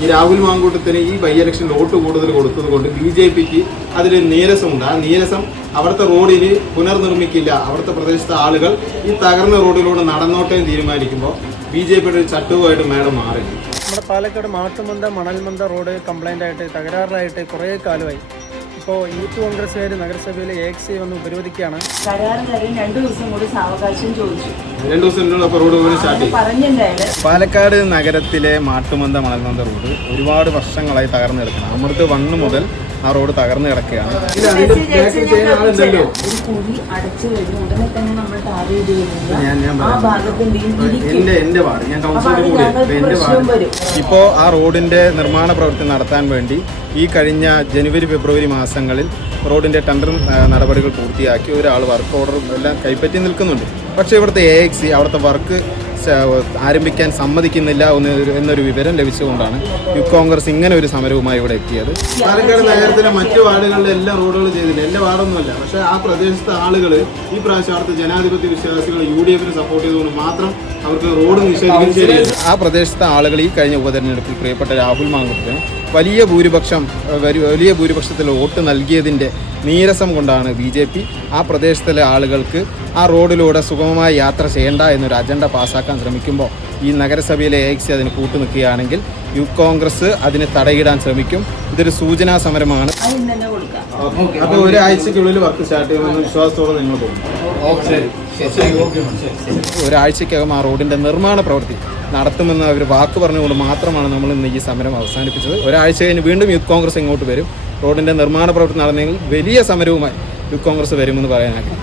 ഈ രാഹുൽ മാങ്കൂട്ടത്തിന് ഈ ബൈ ഇലക്ഷനിൽ വോട്ട് കൂടുതൽ കൊടുത്തത് കൊണ്ട് BJPക്ക് അതിലൊരു നീരസമുണ്ട്. ആ നീരസം അവിടുത്തെ റോഡിന് പുനർനിർമ്മിക്കില്ല, അവിടുത്തെ പ്രദേശത്തെ ആളുകൾ ഈ തകർന്ന റോഡിലൂടെ നടന്നോട്ടേ തീരുമാനിക്കുമ്പോൾ BJPയുടെ ഒരു ചട്ടവുമായിട്ട് മേഡം മാറി. നമ്മുടെ പാലക്കാട് മാട്ടുമന്ത മണൽമന്ത റോഡ് കംപ്ലൈൻ്റ് ആയിട്ട് തകരാറിലായിട്ട് കുറേ കാലമായി. ഇപ്പോൾ യൂത്ത് കോൺഗ്രസ്സുകാർ നഗരസഭയിലെ AXC വന്ന് ഉപരോധിക്കുകയാണ്. കരാറുകാരൻ 2 ദിവസം കൂടി സാവകാശം ചോദിച്ചു. 2 ദിവസം റോഡ് സ്റ്റാർട്ട് ചെയ്യും. പറഞ്ഞിട്ടുണ്ടായത് പാലക്കാട് നഗരത്തിലെ മാട്ടുമന്ത മണൽമന്ത റോഡ് ഒരുപാട് വർഷങ്ങളായി തകർന്നു കിടക്കണം. അമൃത് 1 മുതൽ ആ റോഡ് തകർന്നു കിടക്കുകയാണ്. ഒരു കുഴി അടച്ചു കഴിഞ്ഞ് ഉടനെ തന്നെ നമ്മൾ ടാർ ചെയ്ത് കഴിഞ്ഞാൽ ആ ഭാഗത്തിന്റെയും എന്റെ വാർഡ്, ഞാൻ കൗൺസിലർ കൂടി എന്റെ വാർഡ്. ഇപ്പോൾ ആ റോഡിന്റെ നിർമ്മാണ പ്രവൃത്തി നടത്താൻ വേണ്ടി ഈ കഴിഞ്ഞ ജനുവരി ഫെബ്രുവരി മാസങ്ങളിൽ റോഡിന്റെ ടെൻഡർ നടപടികൾ പൂർത്തിയാക്കി ഒരാൾ വർക്ക് ഓർഡർ എല്ലാം കൈപ്പറ്റി നിൽക്കുന്നുണ്ട്. പക്ഷേ ഇവിടുത്തെ AXC അവിടുത്തെ വർക്ക് ആരംഭിക്കാൻ സമ്മതിക്കുന്നില്ല എന്നൊരു വിവരം ലഭിച്ചുകൊണ്ടാണ് യൂത്ത് കോൺഗ്രസ് ഇങ്ങനെ ഒരു സമരവുമായി ഇവിടെ എത്തിയത്. പാലക്കാട് നഗരത്തിലെ മറ്റു വാർഡുകളിലെ എല്ലാ റോഡുകൾ ചെയ്തില്ല, എല്ലാ വാർഡൊന്നുമല്ല. പക്ഷേ ആ പ്രദേശത്തെ ആളുകൾ ഈ പ്രാവശ്യം അവിടുത്തെ ജനാധിപത്യ വിശ്വാസികൾ UDFന് സപ്പോർട്ട് ചെയ്തുകൊണ്ട് മാത്രം അവർക്ക് റോഡ് നിഷേധിക്കുകയും ആ പ്രദേശത്തെ ആളുകൾ ഈ കഴിഞ്ഞ ഉപതെരഞ്ഞെടുപ്പിൽ പ്രിയപ്പെട്ട രാഹുൽ മാങ്കൂട്ടത്തിന് വലിയ ഭൂരിപക്ഷത്തിൽ വോട്ട് നൽകിയതിൻ്റെ നീരസം കൊണ്ടാണ് BJP ആ പ്രദേശത്തിലെ ആളുകൾക്ക് ആ റോഡിലൂടെ സുഗമമായി യാത്ര ചെയ്യേണ്ട എന്നൊരു അജണ്ട പാസ്സാക്കാൻ ശ്രമിക്കുമ്പോൾ ഈ നഗരസഭയിലെ AXC അതിന് കൂട്ടുനിൽക്കുകയാണെങ്കിൽ യൂത്ത് കോൺഗ്രസ് അതിന് തടയിടാൻ ശ്രമിക്കും. ഇതൊരു സൂചനാ സമരമാണ്. അപ്പോൾ ഒരാഴ്ചക്കുള്ളിൽ വർക്ക് സ്റ്റാർട്ട് ചെയ്യുമെന്ന വിശ്വാസത്തോടെ നിങ്ങൾ പോകും. ഒരാഴ്ചക്കകം ആ റോഡിൻ്റെ നിർമ്മാണ പ്രവൃത്തി നടത്തുമെന്ന് അവർ വാക്ക് പറഞ്ഞുകൊണ്ട് മാത്രമാണ് നമ്മൾ ഇന്ന് ഈ സമരം അവസാനിപ്പിച്ചത്. ഒരാഴ്ച കഴിഞ്ഞ് വീണ്ടും യൂത്ത് കോൺഗ്രസ് ഇങ്ങോട്ട് വരും. റോഡിൻ്റെ നിർമ്മാണ പ്രവൃത്തി നടന്നെങ്കിൽ വലിയ സമരവുമായി യൂത്ത് കോൺഗ്രസ് വരുമെന്ന് പറയാനാകും.